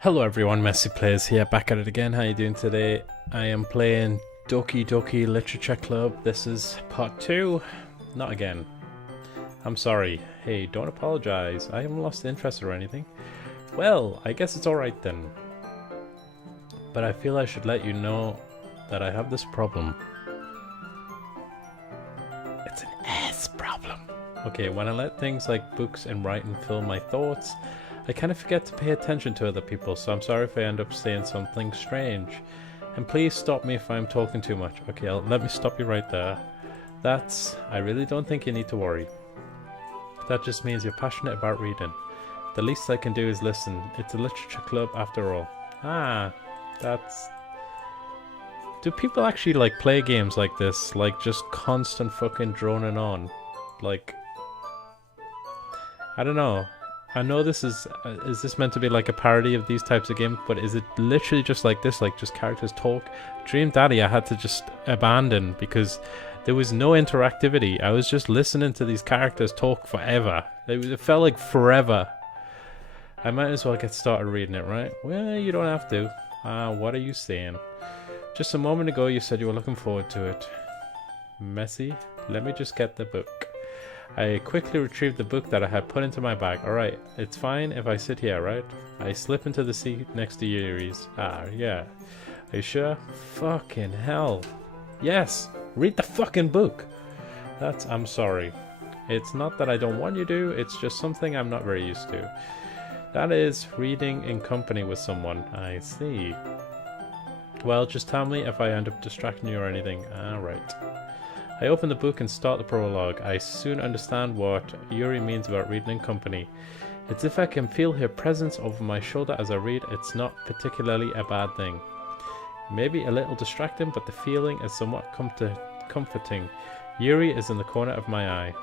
Hello everyone, MessyPlays here, back at it again. How you doing today? I am playing Doki Doki Literature Club. This is part 2. Not again. I'm sorry. Hey, don't apologize. I haven't lost interest or anything. Well, I guess it's alright then. But I feel I should let you know that I have this problem. It's an S problem. Okay, when I let things like books and writing fill my thoughts, I kind of forget to pay attention to other people, so I'm sorry if I end up saying something strange. And please stop me if I'm talking too much. Okay, let me stop you right there. I really don't think you need to worry. That just means you're passionate about reading. The least I can do is listen. It's a literature club after all. Do people actually like play games like this? Like just constant fucking droning on? Like, I don't know. I know this is this meant to be like a parody of these types of games, but is it literally just like this, like just characters talk? Dream Daddy I had to just abandon because there was no interactivity. I was just listening to these characters talk forever. It felt like forever. I might as well get started reading it, right? Well, you don't have to. What are you saying? Just a moment ago you said you were looking forward to it. Messy, let me just get the book. I quickly retrieved the book that I had put into my bag. Alright, it's fine if I sit here, right? I slip into the seat next to Yuri's. Yeah. Are you sure? Fucking hell. Yes! Read the fucking book! I'm sorry. It's not that I don't want you to, it's just something I'm not very used to. That is, reading in company with someone. I see. Well, just tell me if I end up distracting you or anything. Alright. I open the book and start the prologue. I soon understand what Yuri means about reading in company. It's if I can feel her presence over my shoulder as I read, it's not particularly a bad thing. Maybe a little distracting, but the feeling is somewhat comforting. Yuri is in the corner of my eye.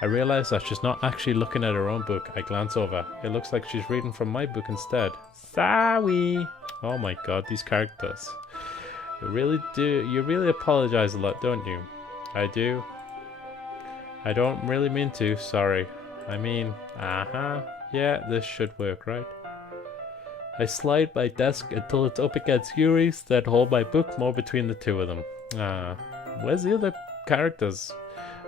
I realize that she's not actually looking at her own book. I glance over. It looks like she's reading from my book instead. Sorry! Oh my god, these characters. You really apologize a lot, don't you? I do. I don't really mean to, sorry. I mean, yeah, this should work, right? I slide my desk until it's up against Yuri's, then hold my book more between the two of them. Where's the other characters?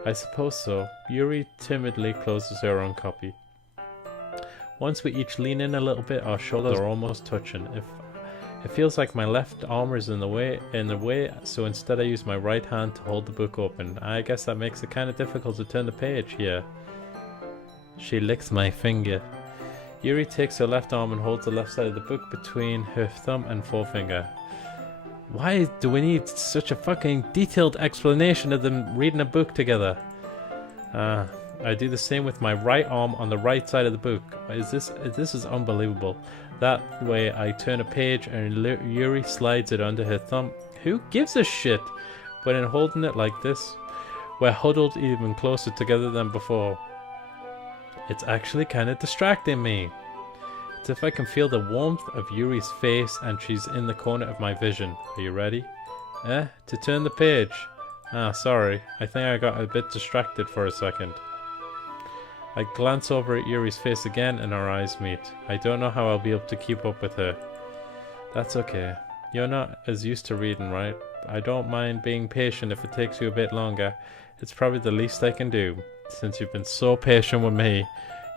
I suppose so. Yuri timidly closes her own copy. Once we each lean in a little bit, our shoulders are almost touching. It feels like my left arm is in the way, so instead I use my right hand to hold the book open. I guess that makes it kind of difficult to turn the page here. She licks my finger. Yuri takes her left arm and holds the left side of the book between her thumb and forefinger. Why do we need such a fucking detailed explanation of them reading a book together? I do the same with my right arm on the right side of the book. This is unbelievable. That way I turn a page and Yuri slides it under her thumb. Who gives a shit? But in holding it like this, we're huddled even closer together than before. It's actually kind of distracting me. It's if I can feel the warmth of Yuri's face and she's in the corner of my vision. Are you ready? To turn the page. Sorry. I think I got a bit distracted for a second. I glance over at Yuri's face again and our eyes meet. I don't know how I'll be able to keep up with her. That's okay. You're not as used to reading, right? I don't mind being patient if it takes you a bit longer. It's probably the least I can do, since you've been so patient with me.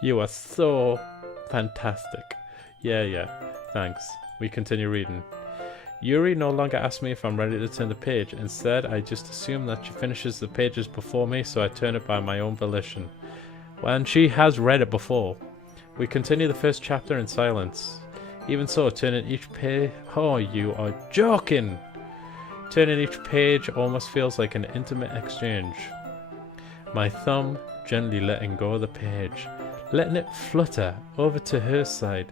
You are so fantastic. Yeah, thanks. We continue reading. Yuri no longer asks me if I'm ready to turn the page. Instead, I just assume that she finishes the pages before me, so I turn it by my own volition. And she has read it before. We continue the first chapter in silence. Even so, turning each page... Oh, you are joking! Turning each page almost feels like an intimate exchange. My thumb gently letting go of the page, letting it flutter over to her side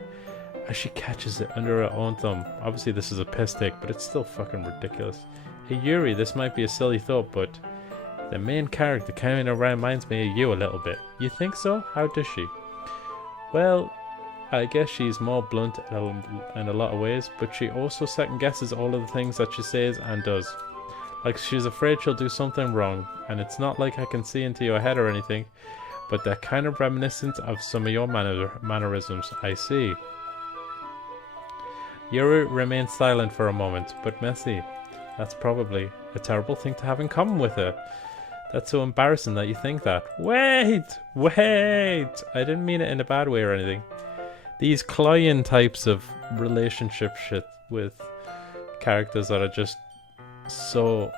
as she catches it under her own thumb. Obviously this is a piss take, but it's still fucking ridiculous. Hey Yuri, this might be a silly thought, but the main character kind of reminds me of you a little bit. You think so? How does she? Well, I guess she's more blunt in a lot of ways, but she also second guesses all of the things that she says and does. Like she's afraid she'll do something wrong, and it's not like I can see into your head or anything, but they're kind of reminiscent of some of your mannerisms. I see. Yuri remains silent for a moment, but Messy, that's probably a terrible thing to have in common with her. That's so embarrassing that you think that. Wait! I didn't mean it in a bad way or anything. These cloying types of relationship shit with characters that are just so...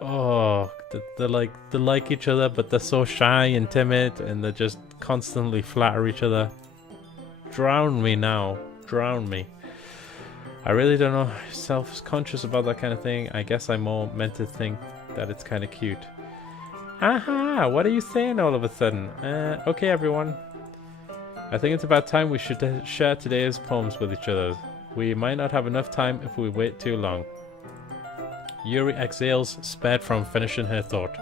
Oh, they like each other, but they're so shy and timid, and they just constantly flatter each other. Drown me now. Drown me. I really don't know. Self-conscious about that kind of thing. I guess I'm more meant to think that it's kind of cute. Aha! What are you saying all of a sudden? Okay, everyone. I think it's about time we should share today's poems with each other. We might not have enough time if we wait too long. Yuri exhales, spared from finishing her thought.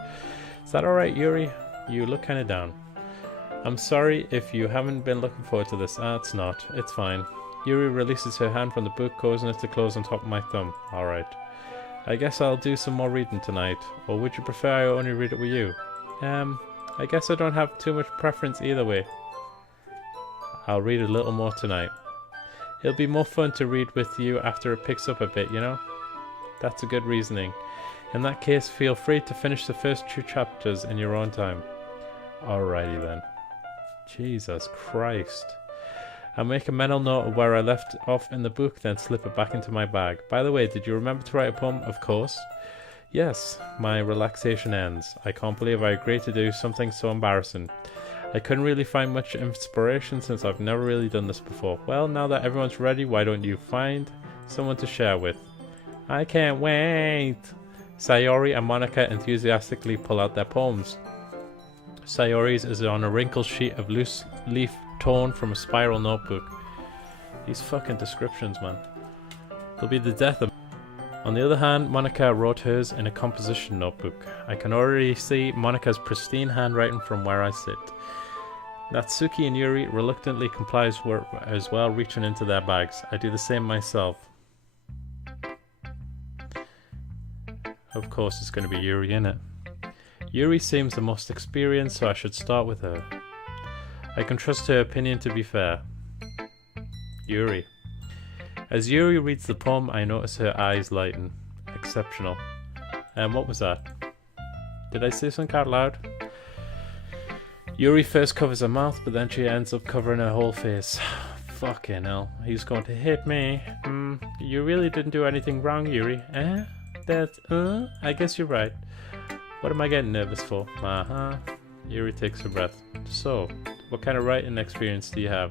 Is that alright, Yuri? You look kind of down. I'm sorry if you haven't been looking forward to this. It's not. It's fine. Yuri releases her hand from the book, causing it to close on top of my thumb. Alright. I guess I'll do some more reading tonight. Or would you prefer I only read it with you? I guess I don't have too much preference either way. I'll read a little more tonight. It'll be more fun to read with you after it picks up a bit, you know? That's a good reasoning. In that case, feel free to finish the first 2 chapters in your own time. Alrighty then. Jesus Christ. I'll make a mental note of where I left off in the book, then slip it back into my bag. By the way, did you remember to write a poem? Of course. Yes, my relaxation ends. I can't believe I agreed to do something so embarrassing. I couldn't really find much inspiration since I've never really done this before. Well, now that everyone's ready, why don't you find someone to share with? I can't wait. Sayori and Monica enthusiastically pull out their poems. Sayori's is on a wrinkled sheet of loose leaf torn from a spiral notebook. These fucking descriptions, man. They'll be the death of me. On the other hand, Monica wrote hers in a composition notebook. I can already see Monica's pristine handwriting from where I sit. Natsuki and Yuri reluctantly complies as well, reaching into their bags. I do the same myself. Of course it's going to be Yuri, innit? Yuri seems the most experienced, so I should start with her. I can trust her opinion to be fair. Yuri. As Yuri reads the poem, I notice her eyes lighten. Exceptional. What was that? Did I say something out loud? Yuri first covers her mouth, but then she ends up covering her whole face. Fucking hell. He's going to hit me. You really didn't do anything wrong, Yuri. I guess you're right. What am I getting nervous for? Yuri takes a breath. So, what kind of writing experience do you have?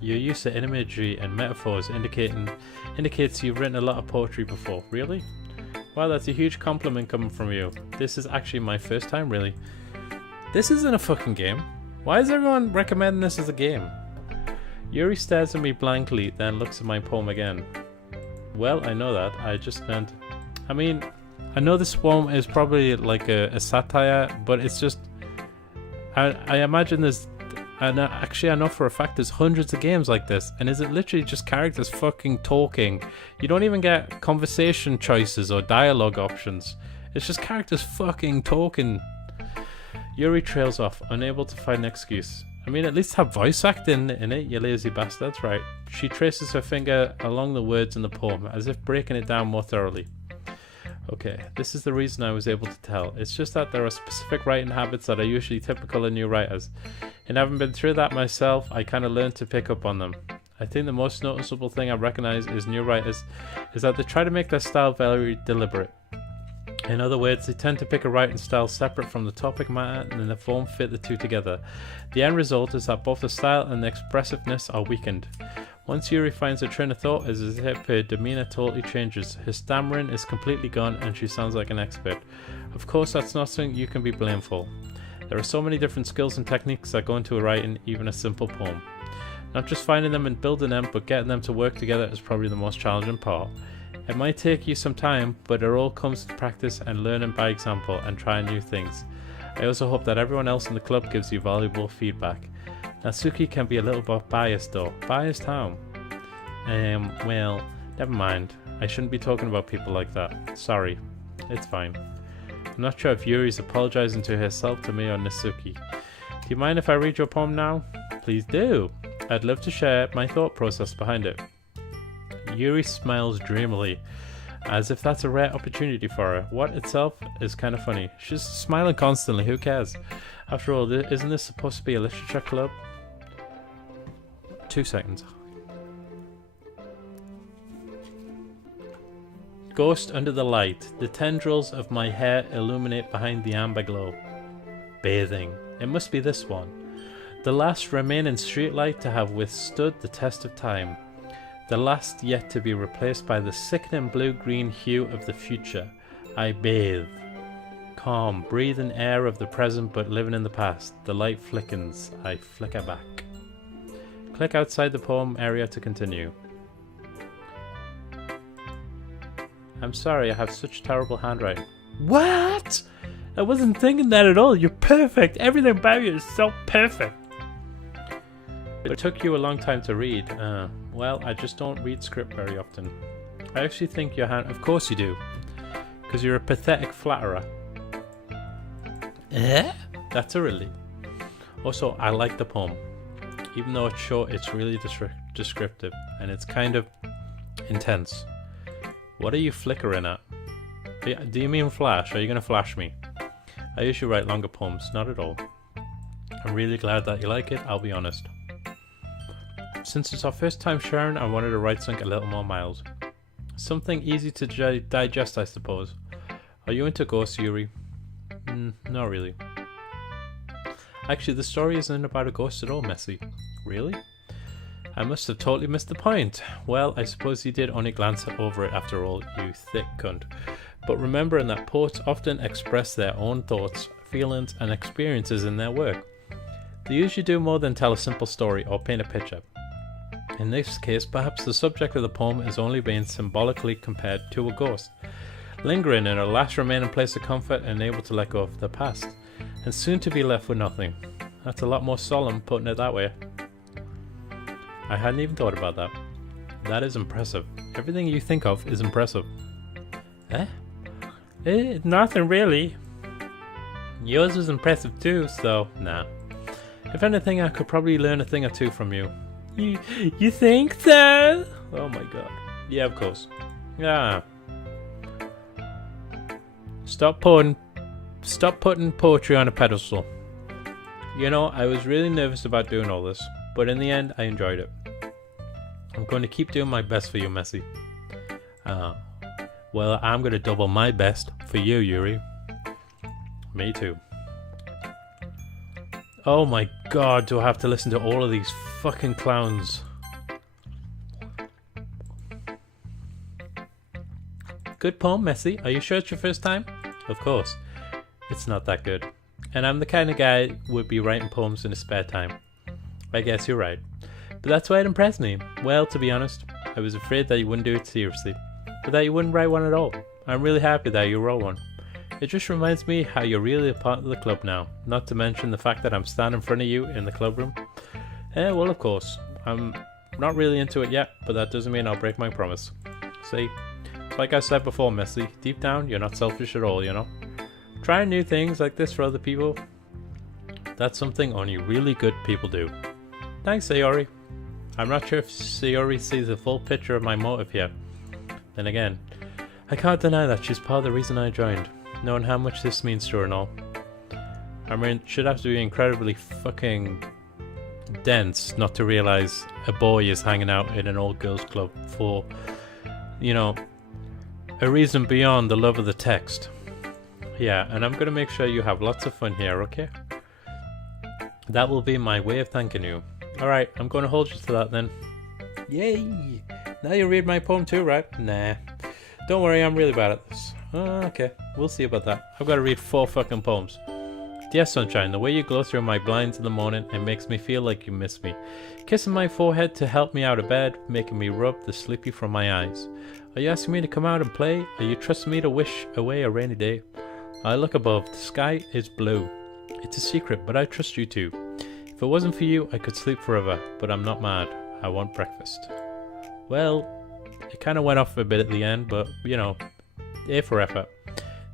Your use of imagery and metaphors indicates you've written a lot of poetry before. Really? Wow, that's a huge compliment coming from you. This is actually my first time, really. This isn't a fucking game. Why is everyone recommending this as a game? Yuri stares at me blankly, then looks at my poem again. Well, I know that. I just meant... I mean, I know this poem is probably like a satire, but it's just... I imagine there's... And actually, I know for a fact there's hundreds of games like this. And is it literally just characters fucking talking? You don't even get conversation choices or dialogue options. It's just characters fucking talking. Yuri trails off, unable to find an excuse. I mean, at least have voice acting in it, you lazy bastards, right? She traces her finger along the words in the poem, as if breaking it down more thoroughly. Okay, this is the reason I was able to tell. It's just that there are specific writing habits that are usually typical in new writers. And having been through that myself, I kind of learned to pick up on them. I think the most noticeable thing I recognize is new writers is that they try to make their style very deliberate. In other words, they tend to pick a writing style separate from the topic matter and then the form fit the two together. The end result is that both the style and the expressiveness are weakened. Once Yuri finds her train of thought, it's as if her demeanor totally changes. Her stammering is completely gone and she sounds like an expert. Of course, that's not something you can be blamed for. There are so many different skills and techniques that go into writing even a simple poem. Not just finding them and building them, but getting them to work together is probably the most challenging part. It might take you some time, but it all comes to practice and learning by example and trying new things. I also hope that everyone else in the club gives you valuable feedback. Natsuki can be a little bit biased though. Biased how? Well, never mind. I shouldn't be talking about people like that. Sorry. It's fine. I'm not sure if Yuri's apologizing to herself, to me, or Natsuki. Do you mind if I read your poem now? Please do. I'd love to share my thought process behind it. Yuri smiles dreamily, as if that's a rare opportunity for her. What itself is kind of funny. She's smiling constantly, who cares? After all, isn't this supposed to be a literature club? 2 seconds. Ghost under the light. The tendrils of my hair illuminate behind the amber glow. Bathing. It must be this one. The last remaining streetlight to have withstood the test of time. The last yet to be replaced by the sickening blue-green hue of the future. I bathe. Calm, breathing air of the present but living in the past. The light flickens. I flicker back. Click outside the poem area to continue. I'm sorry, I have such terrible handwriting. What? I wasn't thinking that at all. You're perfect. Everything about you is so perfect. It took you a long time to read. Well, I just don't read script very often. I actually think your hand... Of course you do. Because you're a pathetic flatterer. Eh? That's a relief. Also, I like the poem. Even though it's short, it's really descriptive. And it's kind of intense. What are you flickering at? Do you mean flash? Are you going to flash me? I usually write longer poems. Not at all. I'm really glad that you like it, I'll be honest. Since it's our first time sharing, I wanted to write something a little more mild. Something easy to digest, I suppose. Are you into ghosts, Yuri? Not really. Actually, the story isn't about a ghost at all, Messy. Really? I must have totally missed the point. Well, I suppose you did only glance over it after all, you thick cunt. But remembering that poets often express their own thoughts, feelings, and experiences in their work. They usually do more than tell a simple story or paint a picture. In this case, perhaps the subject of the poem is only being symbolically compared to a ghost, lingering in a last remaining place of comfort and able to let go of the past, and soon to be left with nothing. That's a lot more solemn, putting it that way. I hadn't even thought about that. That is impressive. Everything you think of is impressive. Eh? Nothing really. Yours was impressive too, so nah. If anything, I could probably learn a thing or two from you. You think so? Oh my god. Yeah, of course. Yeah. Stop putting poetry on a pedestal. You know, I was really nervous about doing all this, but in the end, I enjoyed it. I'm going to keep doing my best for you, Messy. Well, I'm going to double my best for you, Yuri. Me too. Oh my god, do I have to listen to all of these fucking clowns? Good poem, Messy. Are you sure it's your first time? Of course. It's not that good. And I'm the kind of guy who would be writing poems in his spare time. I guess you're right. But that's why it impressed me. Well, to be honest, I was afraid that you wouldn't do it seriously. But that you wouldn't write one at all. I'm really happy that you wrote one. It just reminds me how you're really a part of the club now. Not to mention the fact that I'm standing in front of you in the club room. Well, of course. I'm not really into it yet, but that doesn't mean I'll break my promise. See, like I said before, Messy, deep down, you're not selfish at all, you know? Trying new things like this for other people, that's something only really good people do. Thanks, Sayori. I'm not sure if Sayori sees the full picture of my motive here. Then again, I can't deny that she's part of the reason I joined, knowing how much this means to her and all. I mean, it should have to be incredibly fucking dense not to realize a boy is hanging out in an old girls club for, you know, a reason beyond the love of the text. Yeah, and I'm going to make sure you have lots of fun here, okay? That will be my way of thanking you. Alright, I'm going to hold you to that then. Yay! Now you read my poem too, right? Nah. Don't worry, I'm really bad at this. Okay, we'll see about that. I've got to read 4 fucking poems. Dear Sunshine, the way you glow through my blinds in the morning, it makes me feel like you miss me. Kissing my forehead to help me out of bed, making me rub the sleepy from my eyes. Are you asking me to come out and play? Are you trusting me to wish away a rainy day? I look above, the sky is blue. It's a secret, but I trust you too. If it wasn't for you, I could sleep forever, but I'm not mad. I want breakfast. Well, it kind of went off a bit at the end, but, you know, A for effort.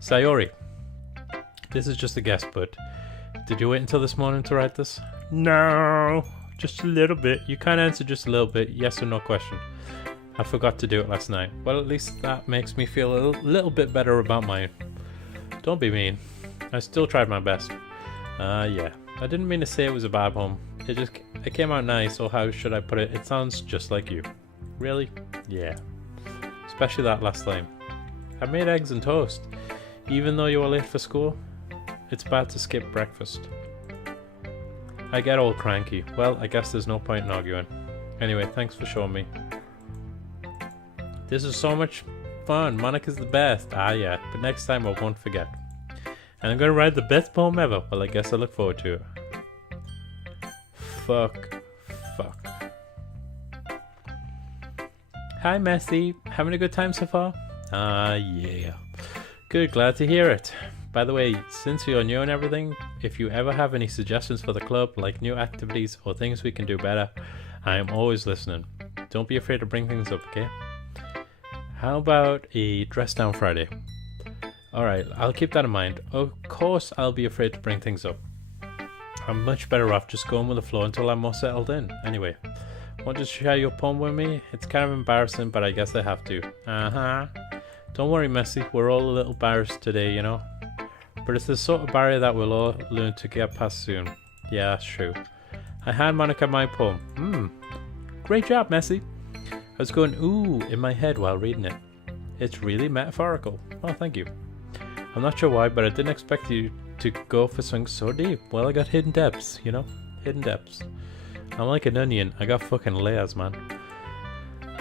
Sayori, this is just a guess, but did you wait until this morning to write this? No, Just a little bit. You can't answer just a little bit. Yes or no question. I forgot to do it last night. Well, at least that makes me feel a little bit better about mine. Don't be mean. I still tried my best. Yeah. I didn't mean to say it was a bad poem. It came out nice, or how should I put it? It sounds just like you. Really? Yeah. Especially that last line. I made eggs and toast. Even though you were late for school, it's bad to skip breakfast. I get all cranky. Well, I guess there's no point in arguing. Anyway, thanks for showing me. This is so much fun. Monica's the best. Ah, yeah. But next time I won't forget. And I'm gonna write the best poem ever. Well, I guess I look forward to it. Fuck. Hi, Messy. Having a good time so far? Ah, yeah. Good, glad to hear it. By the way, since you're new and everything, if you ever have any suggestions for the club, like new activities or things we can do better, I am always listening. Don't be afraid to bring things up, okay? How about a dress down Friday? Alright, I'll keep that in mind. Of course I'll be afraid to bring things up. I'm much better off just going with the flow until I'm more settled in. Anyway, want to share your poem with me? It's kind of embarrassing, but I guess I have to. Don't worry, Messy, we're all a little embarrassed today, you know? But it's the sort of barrier that we'll all learn to get past soon. Yeah, that's true. I hand Monica my poem. Great job, Messy. I was going ooh in my head while reading it. It's really metaphorical. Oh, thank you. I'm not sure why, but I didn't expect you to go for something so deep. Well, I got hidden depths, you know? Hidden depths. I'm like an onion. I got fucking layers, man.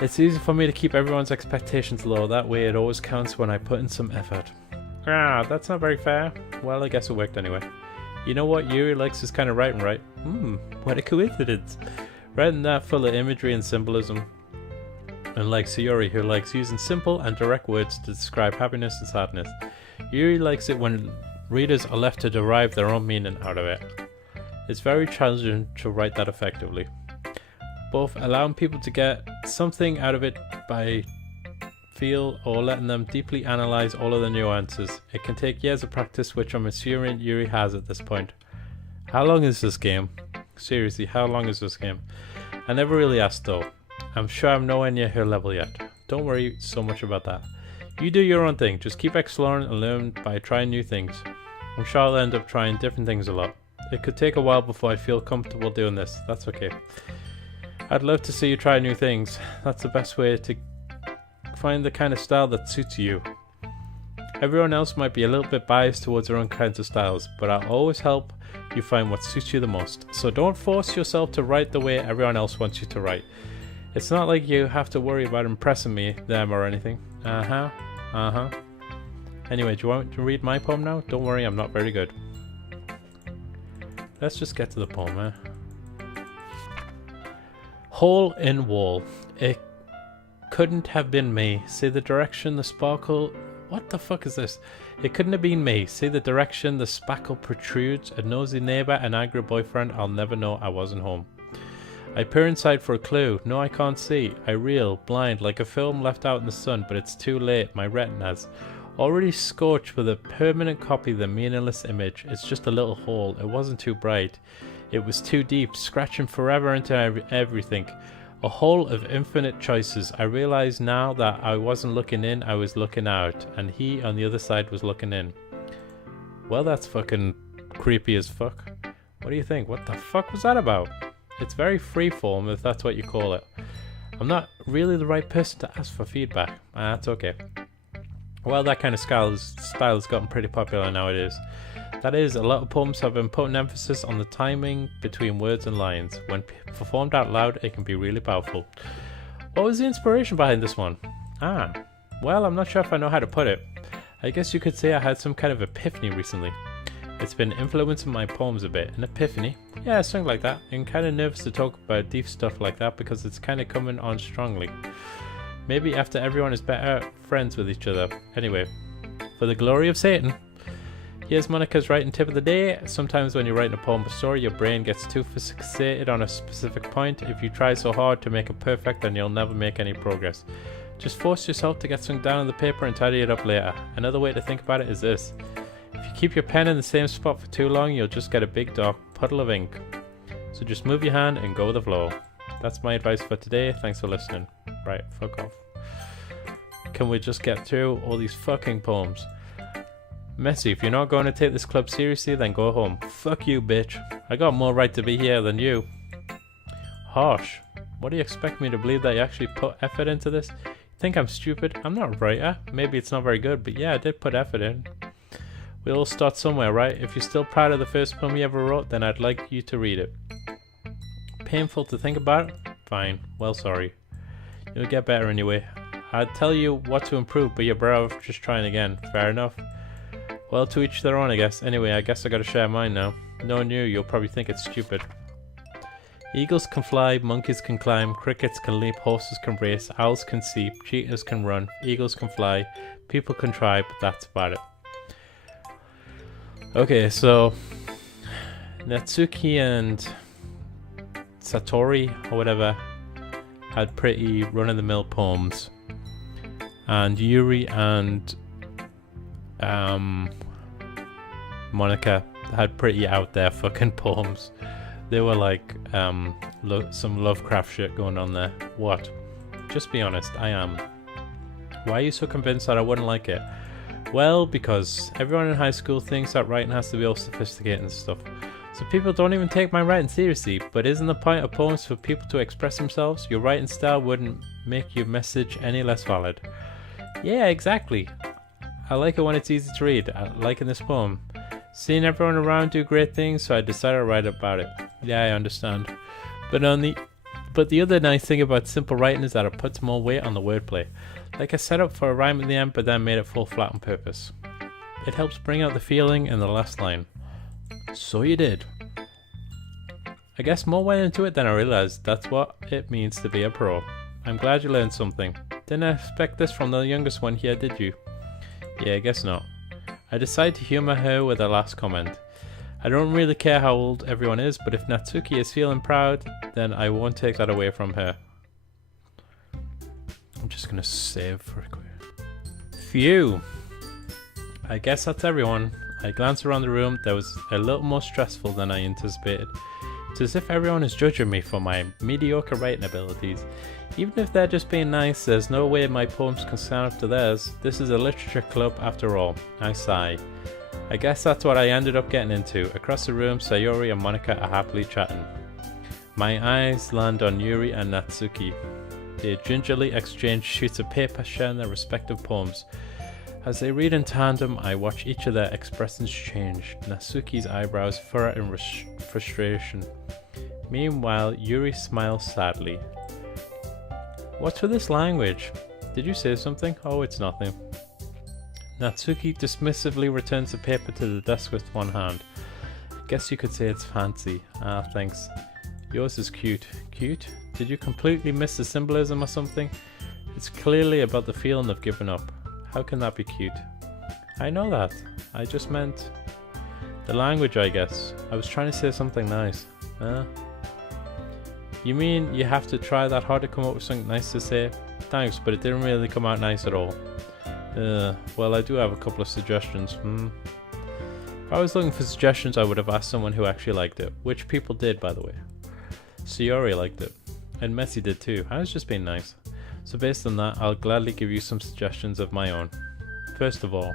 It's easy for me to keep everyone's expectations low. That way it always counts when I put in some effort. Ah, that's not very fair. Well, I guess it worked anyway. You know what Yuri likes his kind of writing, right? What a coincidence. Writing that full of imagery and symbolism. Unlike Sayori, who likes using simple and direct words to describe happiness and sadness, Yuri likes it when readers are left to derive their own meaning out of it. It's very challenging to write that effectively. Both allowing people to get something out of it by feel or letting them deeply analyze all of the nuances. It can take years of practice, which I'm assuming Yuri has at this point. How long is this game? Seriously, how long is this game? I never really asked though. I'm sure I'm nowhere near her level yet. Don't worry so much about that. You do your own thing. Just keep exploring and learn by trying new things. I'm sure I'll end up trying different things a lot. It could take a while before I feel comfortable doing this. That's okay. I'd love to see you try new things. That's the best way to find the kind of style that suits you. Everyone else might be a little bit biased towards their own kinds of styles, but I'll always help you find what suits you the most. So don't force yourself to write the way everyone else wants you to write. It's not like you have to worry about impressing me, them, or anything. Anyway, do you want to read my poem now? Don't worry, I'm not very good. Let's just get to the poem, eh? Hole in wall. It couldn't have been me. See the direction the sparkle... What the fuck is this? It couldn't have been me. See the direction the spackle protrudes. A nosy neighbour, an angry boyfriend. I'll never know I wasn't home. I peer inside for a clue. No, I can't see. I reel, blind, like a film left out in the sun, but it's too late. My retina's already scorched with a permanent copy of the meaningless image. It's just a little hole. It wasn't too bright. It was too deep, scratching forever into everything. A hole of infinite choices. I realize now that I wasn't looking in, I was looking out, and he on the other side was looking in. Well, that's fucking creepy as fuck. What do you think? What the fuck was that about? It's very freeform, if that's what you call it. I'm not really the right person to ask for feedback. That's okay. Well, that kind of style has gotten pretty popular nowadays. That is, a lot of poems have been putting emphasis on the timing between words and lines. When performed out loud, it can be really powerful. What was the inspiration behind this one? Well, I'm not sure if I know how to put it. I guess you could say I had some kind of epiphany recently. It's been influencing my poems a bit. An epiphany? Yeah, something like that. I'm kind of nervous to talk about deep stuff like that because it's kind of coming on strongly. Maybe after everyone is better friends with each other. Anyway, for the glory of Satan. Here's Monica's writing tip of the day. Sometimes when you're writing a poem or story, your brain gets too fixated on a specific point. If you try so hard to make it perfect, then you'll never make any progress. Just force yourself to get something down on the paper and tidy it up later. Another way to think about it is this. If you keep your pen in the same spot for too long, you'll just get a big dark puddle of ink. So just move your hand and go with the flow. That's my advice for today. Thanks for listening. Right, fuck off. Can we just get through all these fucking poems? Messy, if you're not going to take this club seriously, then go home. Fuck you, bitch. I got more right to be here than you. Harsh. What do you expect me to believe that you actually put effort into this? You think I'm stupid? I'm not a writer. Maybe it's not very good, but yeah, I did put effort in. We all start somewhere, right? If you're still proud of the first poem you ever wrote, then I'd like you to read it. Painful to think about? Fine. Well, sorry. You'll get better anyway. I'd tell you what to improve, but you're brave just trying again. Fair enough. Well, to each their own, I guess. Anyway, I guess I gotta share mine now. Knowing you, you'll probably think it's stupid. Eagles can fly, monkeys can climb, crickets can leap, horses can race, owls can sleep, cheetahs can run, eagles can fly, people can try, but that's about it. Okay, so Natsuki and Satori, or whatever, had pretty run-of-the-mill poems. And Yuri and Monica had pretty out there fucking poems. They were like some Lovecraft shit going on there. What? Just be honest, I am. Why are you so convinced that I wouldn't like it? Well, because everyone in high school thinks that writing has to be all sophisticated and stuff. So people don't even take my writing seriously. But isn't the point of poems for people to express themselves? Your writing style wouldn't make your message any less valid. Yeah, exactly. I like it when it's easy to read, like in this poem. Seeing everyone around do great things, so I decided to write about it. Yeah, I understand. But the other nice thing about simple writing is that it puts more weight on the wordplay. Like I set up for a rhyme at the end, but then made it fall flat on purpose. It helps bring out the feeling in the last line. So you did. I guess more went into it than I realized. That's what it means to be a pro. I'm glad you learned something. Didn't expect this from the youngest one here, did you? Yeah, I guess not. I decided to humor her with a last comment. I don't really care how old everyone is, but if Natsuki is feeling proud, then I won't take that away from her. I'm just gonna save for a quick. Phew. I guess that's everyone. I glanced around the room. That was a little more stressful than I anticipated. It's as if everyone is judging me for my mediocre writing abilities. Even if they're just being nice, there's no way my poems can stand up to theirs. This is a literature club after all. I sigh. I guess that's what I ended up getting into. Across the room, Sayori and Monica are happily chatting. My eyes land on Yuri and Natsuki. They gingerly exchange sheets of paper sharing their respective poems. As they read in tandem, I watch each of their expressions change. Natsuki's eyebrows furrow in frustration. Meanwhile, Yuri smiles sadly. What's with this language? Did you say something? Oh, it's nothing. Natsuki dismissively returns the paper to the desk with one hand. Guess you could say it's fancy. Ah, thanks. Yours is cute. Cute? Did you completely miss the symbolism or something? It's clearly about the feeling of giving up. How can that be cute? I know that. I just meant the language, I guess. I was trying to say something nice. Huh? You mean you have to try that hard to come up with something nice to say? Thanks, but it didn't really come out nice at all. Well, I do have a couple of suggestions. If I was looking for suggestions, I would have asked someone who actually liked it. Which people did, by the way. Sayori liked it. And Messy did too. I was just being nice. So based on that, I'll gladly give you some suggestions of my own. First of all,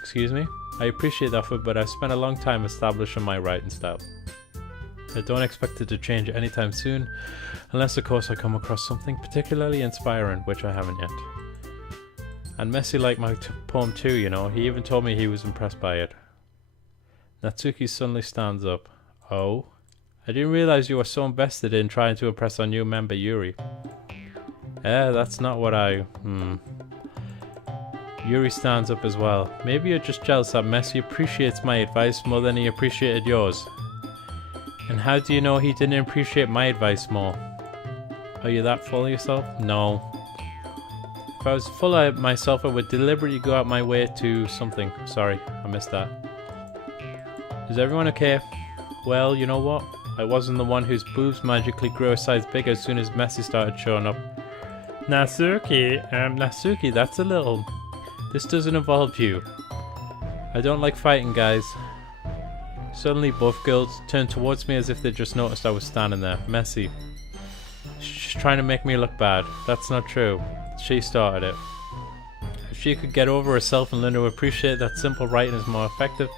excuse me? I appreciate the offer, but I've spent a long time establishing my writing style. I don't expect it to change anytime soon, unless of course I come across something particularly inspiring, which I haven't yet. And Messy liked my poem too, you know. He even told me he was impressed by it. Natsuki suddenly stands up. Oh? I didn't realize you were so invested in trying to impress our new member Yuri. That's not what I... Yuri stands up as well. Maybe you're just jealous that Messy appreciates my advice more than he appreciated yours. And how do you know he didn't appreciate my advice more? Are you that full of yourself? No. If I was full of myself, I would deliberately go out my way to something. Sorry, I missed that. Is everyone okay? Well, you know what? I wasn't the one whose boobs magically grew a size bigger as soon as Messy started showing up. Natsuki, that's a little... This doesn't involve you. I don't like fighting, guys. Suddenly both girls turned towards me as if they just noticed I was standing there. Messy. She's trying to make me look bad. That's not true. She started it. If she could get over herself and learn to appreciate that simple writing is more effective,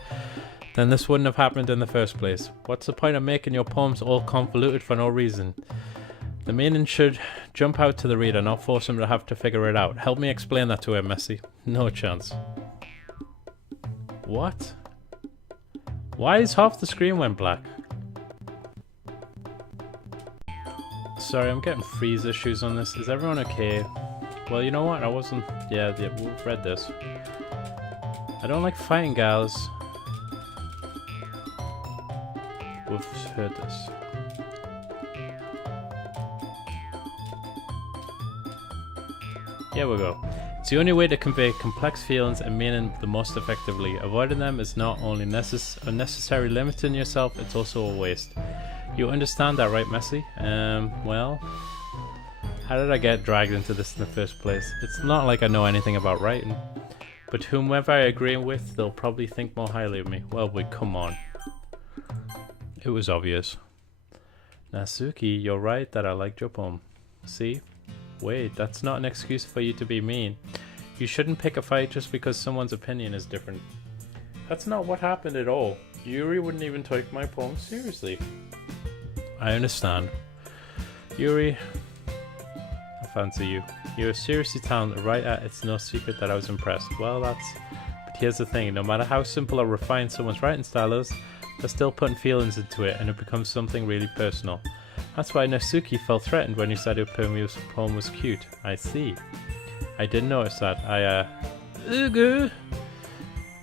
then this wouldn't have happened in the first place. What's the point of making your poems all convoluted for no reason? The meaning should jump out to the reader, not force him to have to figure it out. Help me explain that to her, Messy. No chance. What? Why is half the screen went black? Sorry, I'm getting freeze issues on this. Is everyone okay? Well, you know what? I wasn't... Yeah, we've read this. I don't like fighting gals. We've heard this. Here we go. It's the only way to convey complex feelings and meaning the most effectively. Avoiding them is not only unnecessary limiting yourself, it's also a waste. You understand that, right, Messy? Well... How did I get dragged into this in the first place? It's not like I know anything about writing. But whomever I agree with, they'll probably think more highly of me. Well, wait, come on. It was obvious. Natsuki, you're right that I liked your poem. See? Wait, that's not an excuse for you to be mean. You shouldn't pick a fight just because someone's opinion is different. That's not what happened at all. Yuri wouldn't even take my poem seriously. I understand. Yuri, I fancy you. You're seriously talented, right? It's no secret that I was impressed. Well, but here's the thing. No matter how simple or refined someone's writing style is, they're still putting feelings into it and it becomes something really personal. That's why Natsuki felt threatened when you said your poem was cute. I see. I didn't notice that.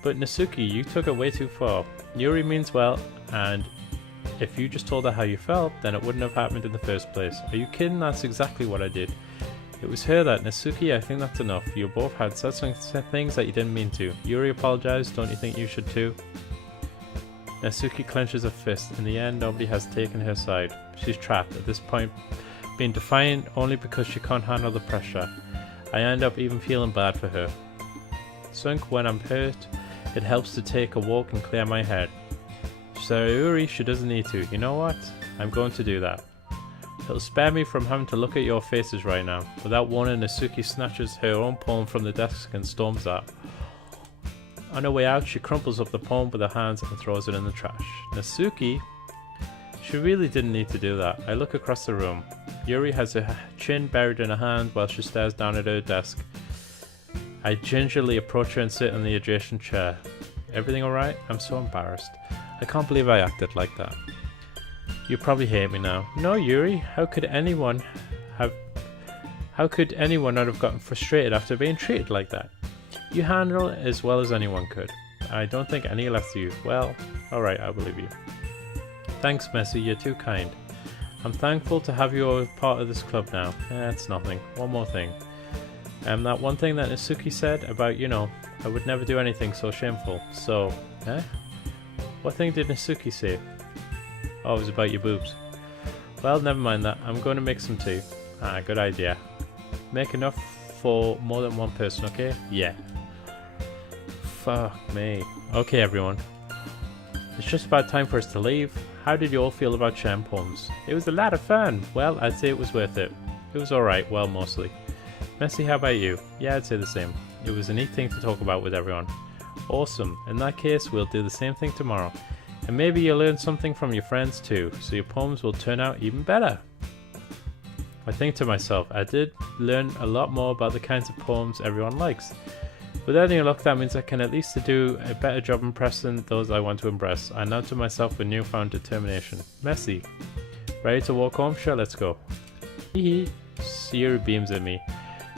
But Natsuki, you took it way too far. Yuri means well, and if you just told her how you felt, then it wouldn't have happened in the first place. Are you kidding? That's exactly what I did. It was her that. Natsuki, I think that's enough. You both had such things that you didn't mean to. Yuri apologized. Don't you think you should too? Natsuki clenches her fist. In the end, nobody has taken her side. She's trapped at this point, being defiant only because she can't handle the pressure. I end up even feeling bad for her. Sunk, when I'm hurt, it helps to take a walk and clear my head. Sayuri, she doesn't need to. You know what? I'm going to do that. It'll spare me from having to look at your faces right now. Without warning, Natsuki snatches her own poem from the desk and storms out. On her way out, she crumples up the poem with her hands and throws it in the trash. Natsuki? She really didn't need to do that. I look across the room. Yuri has her chin buried in her hand while she stares down at her desk. I gingerly approach her and sit in the adjacent chair. Everything alright? I'm so embarrassed. I can't believe I acted like that. You probably hate me now. No, Yuri. How could anyone not have gotten frustrated after being treated like that? You handle it as well as anyone could. I don't think any left you. Well, alright, I believe you. Thanks, Messy, you're too kind. I'm thankful to have you as part of this club now. It's nothing. One more thing. That one thing that Natsuki said about, I would never do anything so shameful. So, what thing did Natsuki say? Oh, it was about your boobs. Well, never mind that. I'm going to make some tea. Good idea. Make enough for more than one person, okay? Yeah. Fuck me. Okay, everyone. It's just about time for us to leave. How did you all feel about sharing poems? It was a lot of fun. Well, I'd say it was worth it. It was alright, well, mostly. Messy, how about you? Yeah, I'd say the same. It was a neat thing to talk about with everyone. Awesome. In that case, we'll do the same thing tomorrow. And maybe you'll learn something from your friends too, so your poems will turn out even better. I think to myself, I did learn a lot more about the kinds of poems everyone likes. With any luck, that means I can at least do a better job impressing those I want to impress. I nod to myself with newfound determination. Messy, ready to walk home? Sure, let's go. Hee hee. Sayuri beams at me.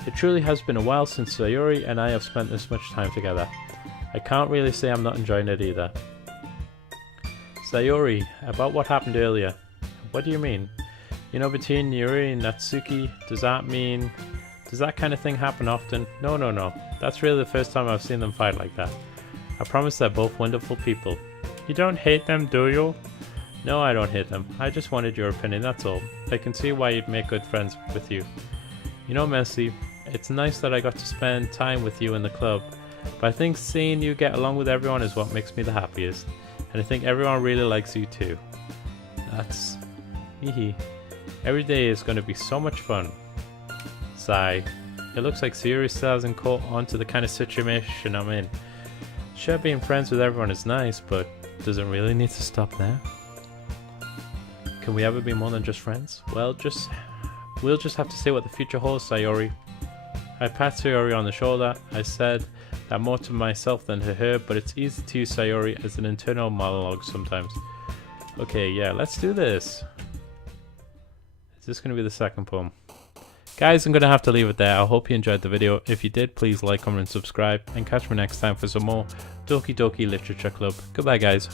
It truly has been a while since Sayuri and I have spent this much time together. I can't really say I'm not enjoying it either. Sayuri, about what happened earlier. What do you mean? Between Yuri and Natsuki, does that kind of thing happen often? No. That's really the first time I've seen them fight like that. I promise they're both wonderful people. You don't hate them, do you? No, I don't hate them. I just wanted your opinion, that's all. I can see why you'd make good friends with you. Messy, it's nice that I got to spend time with you in the club, but I think seeing you get along with everyone is what makes me the happiest. And I think everyone really likes you too. That's... hee. Every day is going to be so much fun. Sigh. It looks like Sayori still hasn't caught on to the kind of situation I'm in. Sure, being friends with everyone is nice, but does it really need to stop there? Can we ever be more than just friends? Well, we'll just have to see what the future holds, Sayori. I pat Sayori on the shoulder. I said that more to myself than to her, but it's easy to use Sayori as an internal monologue sometimes. Okay, yeah, let's do this. Is this going to be the second poem? Guys, I'm going to have to leave it there. I hope you enjoyed the video. If you did, please like, comment, and subscribe. And catch me next time for some more Doki Doki Literature Club. Goodbye, guys.